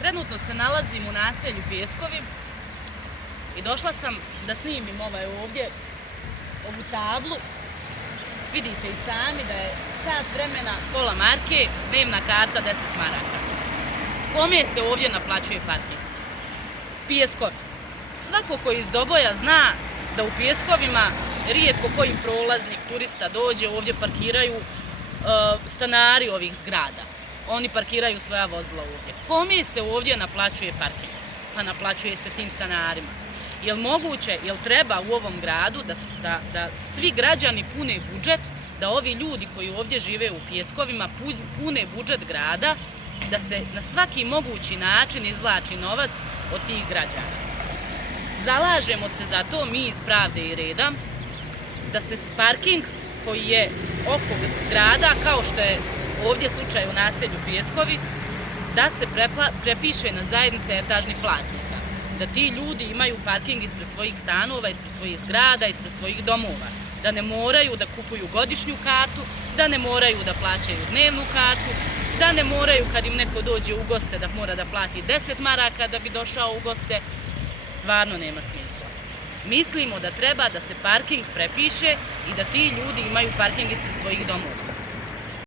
Trenutno se nalazim u naselju Pjeskovi i došla sam da snimim ovu tablu. Vidite i sami da je sat vremena pola marke, dnevna karta 10 maraka. Kome se ovdje naplaćuje parking? Pjeskovi. Svako ko iz Doboja zna da u Pjeskovima rijetko kojim prolaznik, turista dođe, ovdje parkiraju stanari ovih zgrada. Oni parkiraju svoja vozila ovdje. Kome se ovdje naplaćuje parking? Pa naplaćuje se tim stanarima. Jel moguće, jel treba u ovom gradu da svi građani pune budžet, da ovi ljudi koji ovdje žive u Pjeskovima pune budžet grada, da se na svaki mogući način izvlači novac od tih građana? Zalažemo se za to mi iz Pravde i reda, da se parking koji je oko grada, kao što je ovdje slučaj u naselju Pjeskovi, da se prepiše na zajednice etažnih vlasnika. Da ti ljudi imaju parking ispred svojih stanova, ispred svojih zgrada, ispred svojih domova. Da ne moraju da kupuju godišnju kartu, da ne moraju da plaćaju dnevnu kartu, da ne moraju kad im neko dođe u goste da mora da plati 10 maraka da bi došao u goste. Stvarno nema smisla. Mislimo da treba da se parking prepiše i da ti ljudi imaju parking ispred svojih domova.